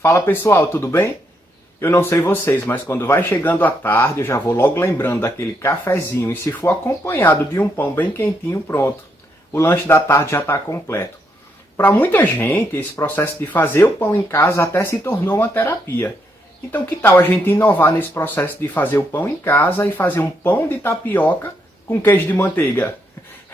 Fala pessoal, tudo bem? Eu não sei vocês, mas quando vai chegando a tarde eu já vou logo lembrando daquele cafezinho e se for acompanhado de um pão bem quentinho, pronto. O lanche da tarde já está completo. Para muita gente, esse processo de fazer o pão em casa até se tornou uma terapia. Então que tal a gente inovar nesse processo de fazer o pão em casa e fazer um pão de tapioca com queijo de manteiga?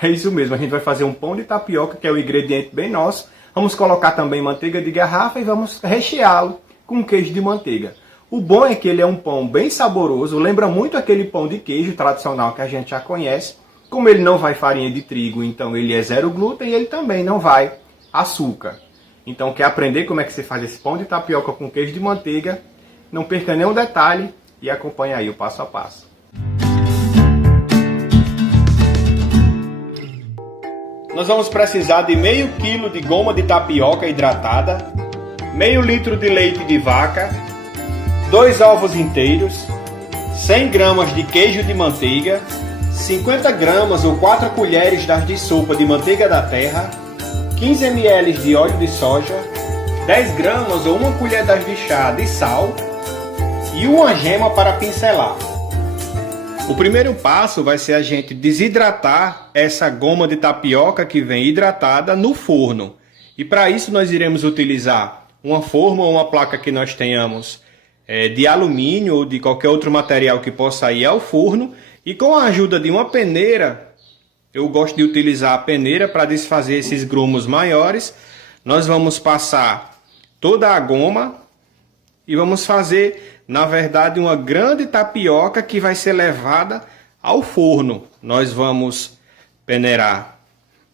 É isso mesmo, a gente vai fazer um pão de tapioca, que é o ingrediente bem nosso. Vamos colocar também manteiga de garrafa e vamos recheá-lo com queijo de manteiga. O bom é que ele é um pão bem saboroso, lembra muito aquele pão de queijo tradicional que a gente já conhece. Como ele não vai farinha de trigo, então ele é zero glúten e ele também não vai açúcar. Então quer aprender como é que você faz esse pão de tapioca com queijo de manteiga? Não perca nenhum detalhe e acompanhe aí o passo a passo. Nós vamos precisar de meio quilo de goma de tapioca hidratada, meio litro de leite de vaca, 2 ovos inteiros, 100 gramas de queijo de manteiga, 50 gramas ou 4 colheres de sopa de manteiga da terra, 15 ml de óleo de soja, 10 gramas ou 1 colher de chá de sal e uma gema para pincelar. O primeiro passo vai ser a gente desidratar essa goma de tapioca que vem hidratada no forno. E para isso nós iremos utilizar uma forma ou uma placa que nós tenhamos de alumínio ou de qualquer outro material que possa ir ao forno. E com a ajuda de uma peneira, eu gosto de utilizar a peneira para desfazer esses grumos maiores. Nós vamos passar toda a goma e vamos fazer, na verdade, uma grande tapioca que vai ser levada ao forno. Nós vamos peneirar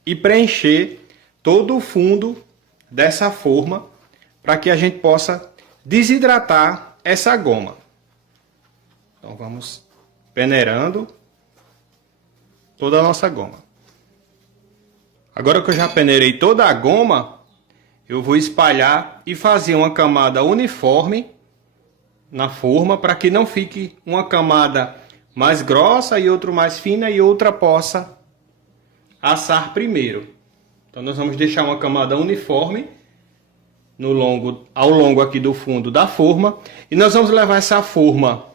e preencher todo o fundo dessa forma para que a gente possa desidratar essa goma. Então vamos peneirando toda a nossa goma. Agora que eu já peneirei toda a goma, eu vou espalhar e fazer uma camada uniforme na forma para que não fique uma camada mais grossa e outra mais fina e outra possa assar primeiro. Então nós vamos deixar uma camada uniforme ao longo aqui do fundo da forma e nós vamos levar essa forma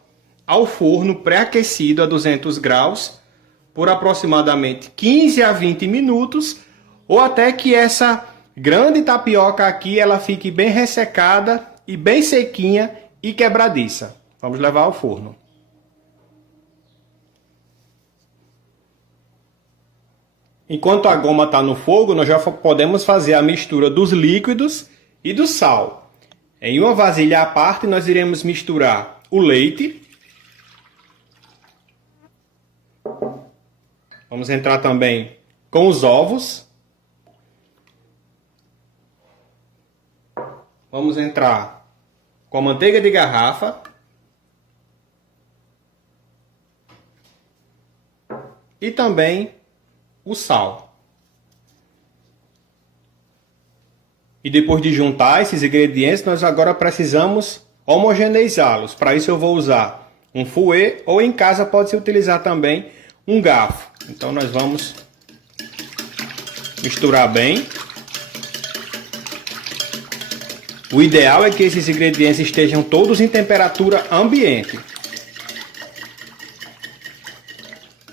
ao forno pré-aquecido a 200 graus por aproximadamente 15 a 20 minutos ou até que essa grande tapioca aqui ela fique bem ressecada e bem sequinha e quebradiça. Vamos levar ao forno. Enquanto a goma está no fogo, nós já podemos fazer a mistura dos líquidos e do sal. Em uma vasilha à parte, nós iremos misturar o leite. Vamos entrar também com os ovos. Vamos entrar com a manteiga de garrafa e também o sal. E depois de juntar esses ingredientes, nós agora precisamos homogeneizá-los. Para isso eu vou usar um fouet ou em casa pode-se utilizar também um garfo. Então nós vamos misturar bem. O ideal é que esses ingredientes estejam todos em temperatura ambiente.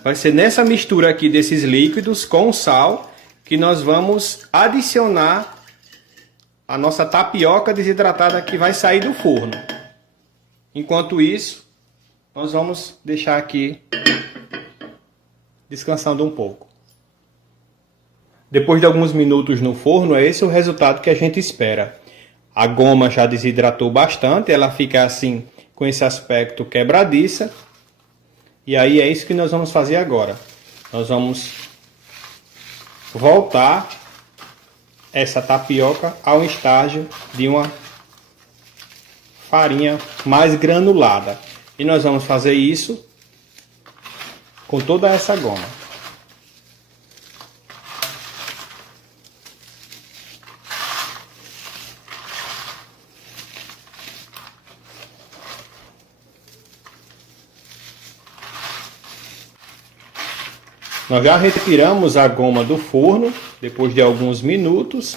Vai ser nessa mistura aqui desses líquidos com o sal que nós vamos adicionar a nossa tapioca desidratada que vai sair do forno. Enquanto isso, nós vamos deixar aqui descansando um pouco. Depois de alguns minutos no forno, é esse o resultado que a gente espera. A goma já desidratou bastante, ela fica assim com esse aspecto quebradiça. E aí é isso que nós vamos fazer agora. Nós vamos voltar essa tapioca ao estágio de uma farinha mais granulada. E nós vamos fazer isso com toda essa goma. Nós já retiramos a goma do forno, depois de alguns minutos,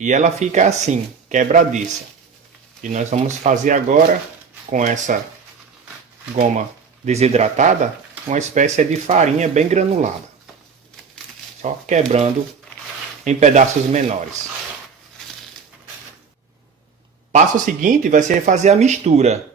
e ela fica assim, quebradiça. E nós vamos fazer agora com essa goma desidratada uma espécie de farinha bem granulada. Só quebrando em pedaços menores. Passo seguinte vai ser fazer a mistura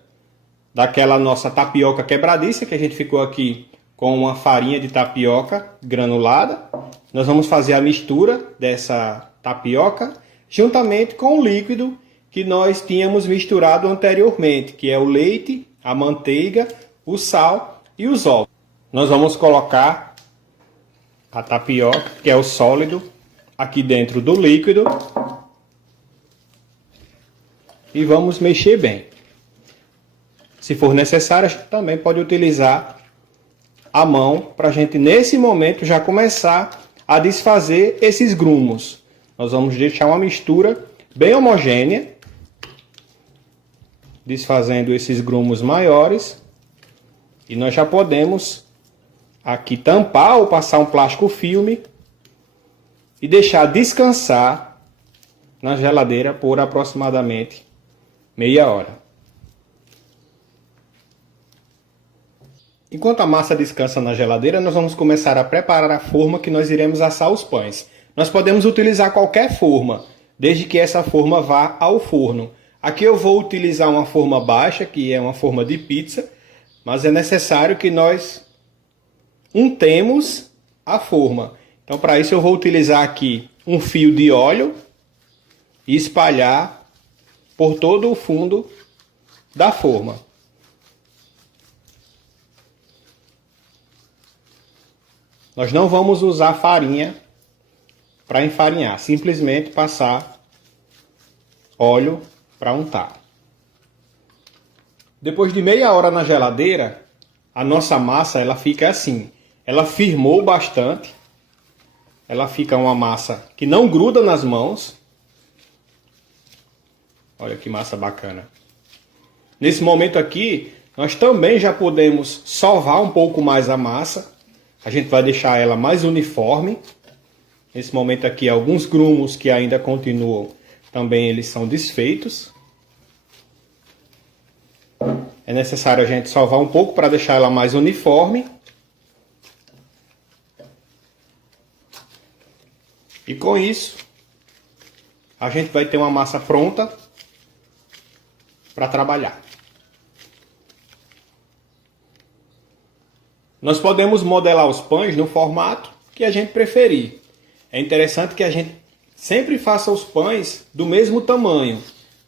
daquela nossa tapioca quebradiça, que a gente ficou aqui com uma farinha de tapioca granulada. Nós vamos fazer a mistura dessa tapioca juntamente com o líquido que nós tínhamos misturado anteriormente, que é o leite, a manteiga, o sal e os ovos. Nós vamos colocar a tapioca, que é o sólido, aqui dentro do líquido e vamos mexer bem. Se for necessário, a gente também pode utilizar a mão para a gente, nesse momento, já começar a desfazer esses grumos. Nós vamos deixar uma mistura bem homogênea, desfazendo esses grumos maiores. E nós já podemos aqui tampar ou passar um plástico filme e deixar descansar na geladeira por aproximadamente meia hora. Enquanto a massa descansa na geladeira, nós vamos começar a preparar a forma que nós iremos assar os pães. Nós podemos utilizar qualquer forma, desde que essa forma vá ao forno. Aqui eu vou utilizar uma forma baixa, que é uma forma de pizza, mas é necessário que nós untemos a forma. Então, para isso eu vou utilizar aqui um fio de óleo e espalhar por todo o fundo da forma. Nós não vamos usar farinha para enfarinhar, simplesmente passar óleo para untar. Depois de meia hora na geladeira, a nossa massa ela fica assim. Ela firmou bastante. Ela fica uma massa que não gruda nas mãos. Olha que massa bacana. Nesse momento aqui, nós também já podemos sovar um pouco mais a massa. A gente vai deixar ela mais uniforme. Nesse momento aqui, alguns grumos que ainda continuam, também eles são desfeitos. É necessário a gente sovar um pouco para deixar ela mais uniforme. E com isso, a gente vai ter uma massa pronta para trabalhar. Nós podemos modelar os pães no formato que a gente preferir. É interessante que a gente sempre faça os pães do mesmo tamanho,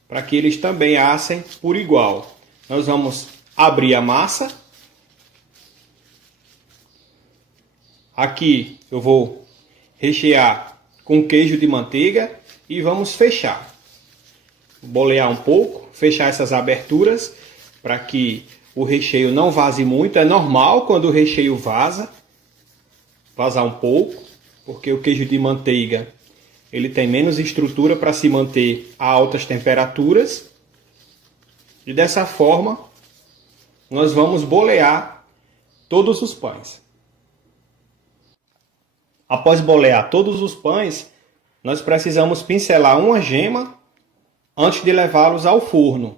para que eles também assem por igual. Nós vamos abrir a massa. Aqui eu vou rechear com queijo de manteiga e vamos fechar. Bolear um pouco, fechar essas aberturas para que o recheio não vaze muito. É normal quando o recheio vazar um pouco, porque o queijo de manteiga ele tem menos estrutura para se manter a altas temperaturas. E dessa forma, nós vamos bolear todos os pães. Após bolear todos os pães, nós precisamos pincelar uma gema antes de levá-los ao forno.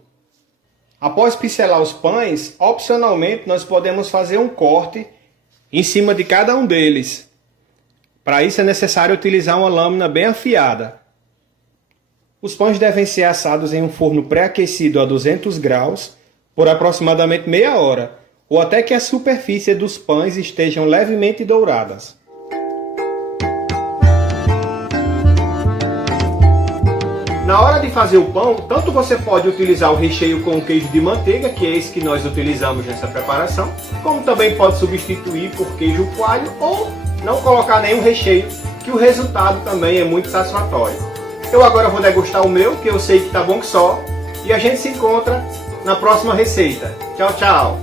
Após pincelar os pães, opcionalmente nós podemos fazer um corte em cima de cada um deles. Para isso é necessário utilizar uma lâmina bem afiada. Os pães devem ser assados em um forno pré-aquecido a 200 graus por aproximadamente meia hora, ou até que a superfície dos pães estejam levemente douradas. Na hora de fazer o pão, tanto você pode utilizar o recheio com queijo de manteiga, que é esse que nós utilizamos nessa preparação, como também pode substituir por queijo coalho ou não colocar nenhum recheio, que o resultado também é muito satisfatório. Eu agora vou degustar o meu, que eu sei que tá bom que só, e a gente se encontra na próxima receita. Tchau, tchau!